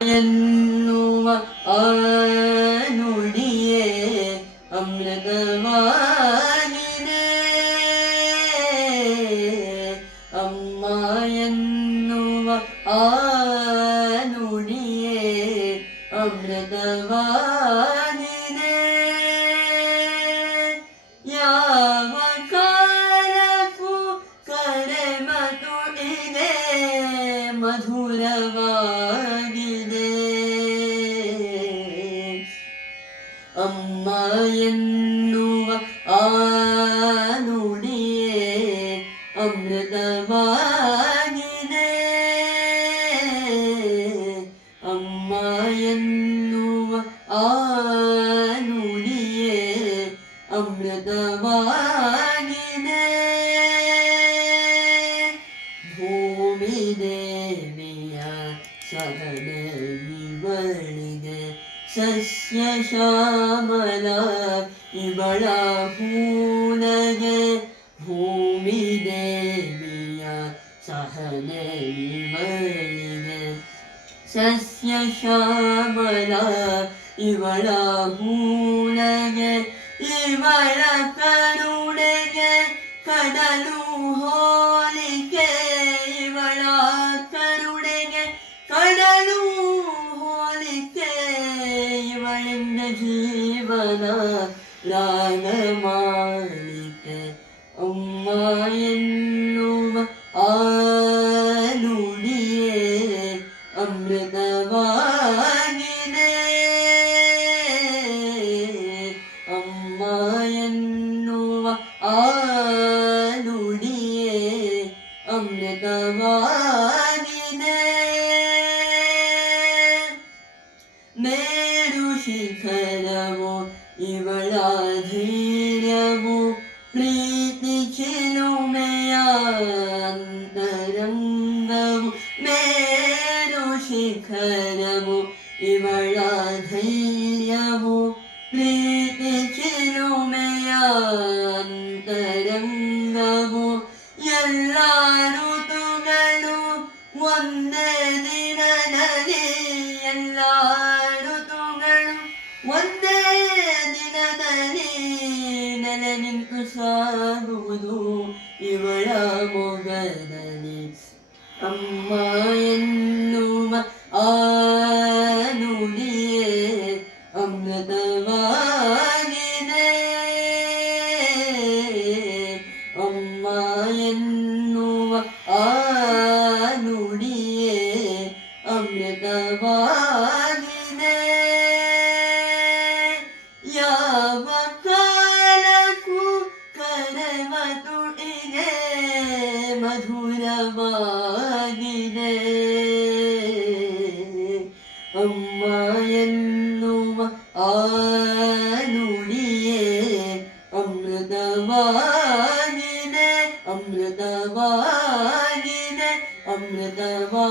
ಎನ್ನುವ ಆ ನುಡಿಯೇ ಅಮೃತವಾಗಿದೆ. ಅಮ್ಮ ಎನ್ನುವ ಆ ನುಡಿಯೇ ಅಮೃತವಾಗಿದೆ. ಯಾವ ಕಾಲಕ್ಕೂ ಕರೆ ಮತ್ತು ಇದೆ ಮಧುರವಾಗಿದೆ. ಅಮ್ಮ ಎನ್ನುವ ಆ ನುಡಿಯೇ ಅಮೃತವಾಗಿದೆ. ಅಮ್ಮ ಎನ್ನುವ ಆ ನುಡಿಯೇ ಅಮೃತವಾಗಿದೆ. ಭೂಮಿ ದೇವಿಯ ಸಹನೆ ಇವಳಿಗೆ ಸಸ್ಯ ಶ್ಯಾಮಲ ಇವಳ ಹೂನಗೆ. ಭೂಮಿ ದೇವಿಯ ಸಹನೆ ಇವಳಿಗೆ ಸಸ್ಯ ಶ್ಯಾಮಲ ಇವಳ ಹೂನಗೆ. ಇವಳ ಕರುಣೆಗೆ ಕಡಲು ಹೋಲಿಕೆ. ಇವಳ ಕರುಣೆಗೆ ಕಡಲು ಹೋಲಿಕೆ. ಇವಳೆನ್ನ ಜೀವನ ರಾಗಮಾಲಿಕೆ. ಅಮ್ಮ ಎನ್ನುವ ಆ ನುಡಿಯೇ ಅಮೃತವಾಗಿದೆ. ಅಮ್ಮ ಎನ್ನುವ ಆ ನುಡಿಯೇ ಅಮೃತವಾಗಿದೆ. ಮೇರು ಶಿಖರವು ಇವಳ ಧೈರ್ಯವು ಪ್ರೀತಿ ಚಿಲುಮೆಯ ಅಂತರಂಗವು. ಮೇರು ಶಿಖರವು ಇವಳ ಧೈರ್ಯವು ಪ್ರೀತಿ ಚಿಲುಮೆಯ ಅಂತರಂಗವು. ಎಲ್ಲ ಋತುಗಳು ಒಂದೇ ದಿನದಲ್ಲಿ. ಎಲ್ಲ ಋತುಗಳು ಒಂದೇ ದಿನದಲ್ಲಿ ನೆಲೆ ನಿಂತು ಸಾಗುವುದು ಇವಳ ಮೊಗದಲ್ಲಿ. ಅಮ್ಮ ಎನ್ನುವ ಆ ನುಡಿಯೇ ಅಮೃತವಾಗಿದೆ. ಅಮ್ಮ ಎನ್ನುವ ಆ ನುಡಿಯೇ ಅಮೃತವಾಗಿದೆ. ಯಾವ ಕಾಲಕ್ಕೂ ಕರೆವ ತುಟಿಗೆ ಮಧುರವಾಗಿದೆ. ಅಮ್ಮ ಎನ್ನುವ ಆ ನುಡಿಯೇ ಅಮೃತವಾಗಿದೆ. ಅಮೃತವಾಗಿದೆ. ಅಮೃತವಾಗಿದೆ.